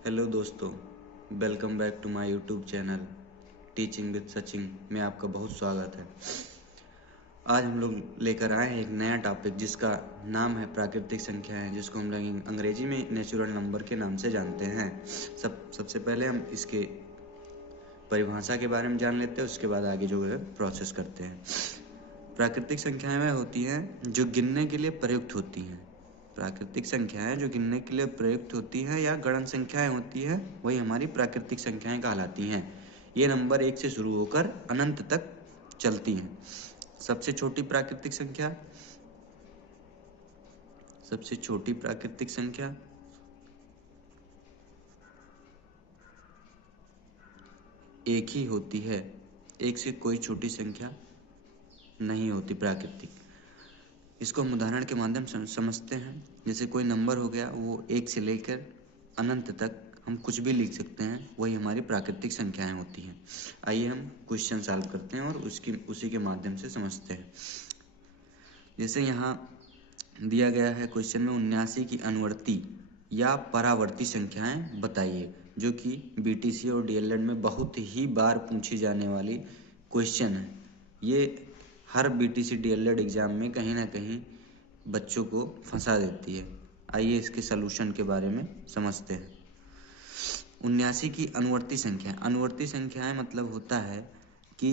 Hello दोस्तों, welcome back to my YouTube channel teaching with Sachin में आपका बहुत स्वागत है। आज हम लोग लेकर आए हैं एक नया टॉपिक जिसका नाम है प्राकृतिक संख्याएं, जिसको हम लोग अंग्रेजी में नेचुरल नंबर के नाम से जानते हैं। सबसे पहले हम इसके परिभाषा के बारे में जान लेते हैं, उसके बाद आगे जो है प्रोसेस करते हैं। प्राकृतिक संख्याएं वह होती हैं जो गिनने के लिए प्रयुक्त होती हैं। प्राकृतिक संख्याएं जो गिनने के लिए प्रयुक्त होती हैं या गणन संख्याएं होती हैं, वही हमारी प्राकृतिक संख्याएं कहलाती हैं। ये नंबर 1 से शुरू होकर अनंत तक चलती हैं। सबसे छोटी प्राकृतिक संख्या एक ही होती है। एक से कोई छोटी संख्या नहीं होती प्राकृतिक। इसको हम उदाहरण के माध्यम से समझते हैं। जैसे कोई नंबर हो गया, वो 1 से लेकर अनंत तक हम कुछ भी लिख सकते हैं, वही हमारी प्राकृतिक संख्याएं होती हैं। आइए हम क्वेश्चन सॉल्व करते हैं और उसी के माध्यम से समझते हैं। जैसे यहाँ दिया गया है क्वेश्चन में 79 की अनुवर्ती या परावर्ती संख्याएं बताइए, जो कि बीटीसी और डीएलएड में बहुत ही बार पूछी जाने वाली क्वेश्चन है। ये हर बीटीसी डीएलएड एग्जाम में कहीं ना कहीं बच्चों को फंसा देती है। आइए इसके सलूशन के बारे में समझते हैं। 79 की अनुवर्ती संख्याएं मतलब होता है कि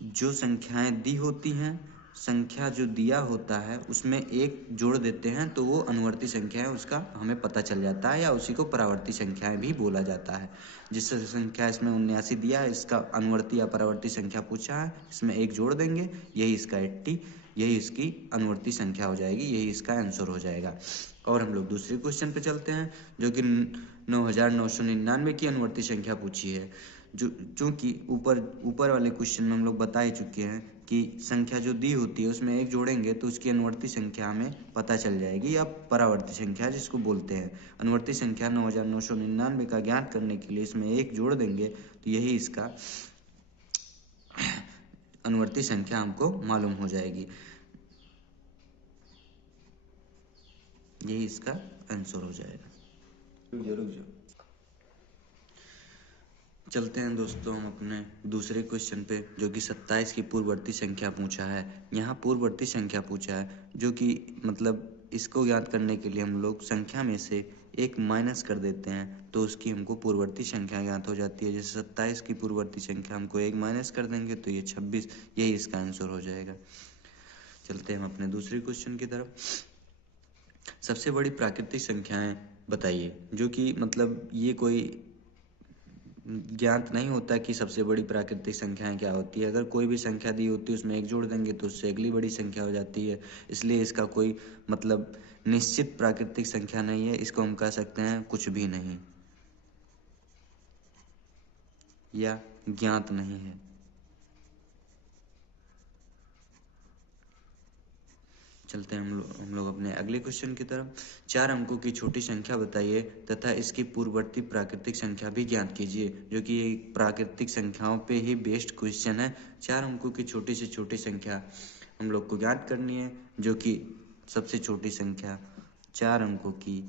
जो संख्याएं दी होती हैं, संख्या जो दिया होता है उसमें एक जोड़ देते हैं तो वो अनुवर्ती संख्या है, उसका हमें पता चल जाता है, या उसी को परावर्ती संख्याएं भी बोला जाता है। जिस संख्या इसमें 79 दिया है, इसका अनुवर्ती या परावर्ती संख्या पूछा है, इसमें एक जोड़ देंगे, यही इसका 80, यही इसकी अनुवर्ती संख्या हो जाएगी, यही इसका आंसर हो जाएगा। और हम लोग दूसरे क्वेश्चन पे चलते हैं, जो कि 9999 की अनुवर्ती संख्या पूछी है। जो चूँकि ऊपर वाले क्वेश्चन में हम लोग बता ही चुके हैं कि संख्या जो दी होती है उसमें एक जोड़ेंगे तो उसकी अनुवर्ती संख्या हमें पता चल जाएगी, या परावर्ती संख्या जिसको बोलते हैं। अनुवर्ती संख्या 9999 का ज्ञात करने के लिए इसमें एक जोड़ देंगे तो यही इसका अनुवर्ती संख्या हमको मालूम हो जाएगी, यही इसका आंसर हो जाएगा। रुक जाओ। चलते हैं दोस्तों हम अपने दूसरे क्वेश्चन पे, जो कि 27 की पूर्ववर्ती संख्या पूछा है। यहाँ पूर्ववर्ती संख्या पूछा है, जो कि मतलब इसको याद करने के लिए हम लोग संख्या में से एक माइनस कर देते हैं तो उसकी हमको पूर्ववर्ती संख्या ज्ञात हो जाती है। जैसे 27 की पूर्ववर्ती संख्या हमको एक माइनस कर देंगे तो ये 26, यही इसका आंसर हो जाएगा। चलते हैं हम अपने दूसरे क्वेश्चन की तरफ। सबसे बड़ी प्राकृतिक संख्याएं बताइए, जो कि मतलब ये कोई ज्ञात नहीं होता कि सबसे बड़ी प्राकृतिक संख्याएं क्या होती है। अगर कोई भी संख्या दी होती है उसमें एक जोड़ देंगे तो उससे अगली बड़ी संख्या हो जाती है, इसलिए इसका कोई मतलब निश्चित प्राकृतिक संख्या नहीं है। इसको हम कह सकते हैं कुछ भी नहीं या ज्ञात नहीं है। चलते हैं हम लोग अपने अगले क्वेश्चन की तरफ। 4 अंकों की छोटी संख्या बताइए तथा इसकी पूर्ववर्ती प्राकृतिक संख्या भी ज्ञात कीजिए, जो कि प्राकृतिक संख्याओं पे ही बेस्ड क्वेश्चन है। 4 अंकों की छोटी से छोटी संख्या हम लोग को ज्ञात करनी है, जो कि सबसे छोटी संख्या 4 अंकों की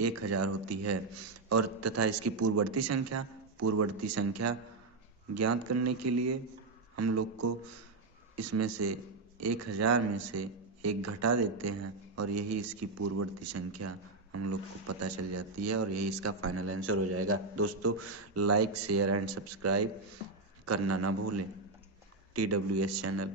1000 होती है। और तथा इसकी पूर्ववर्ती संख्या ज्ञात करने के लिए हम लोग को इसमें से 1000 में से एक घटा देते हैं और यही इसकी पूर्ववर्ती संख्या हम लोग को पता चल जाती है, और यही इसका फाइनल आंसर हो जाएगा। दोस्तों, लाइक शेयर एंड सब्सक्राइब करना ना भूलें TWS चैनल।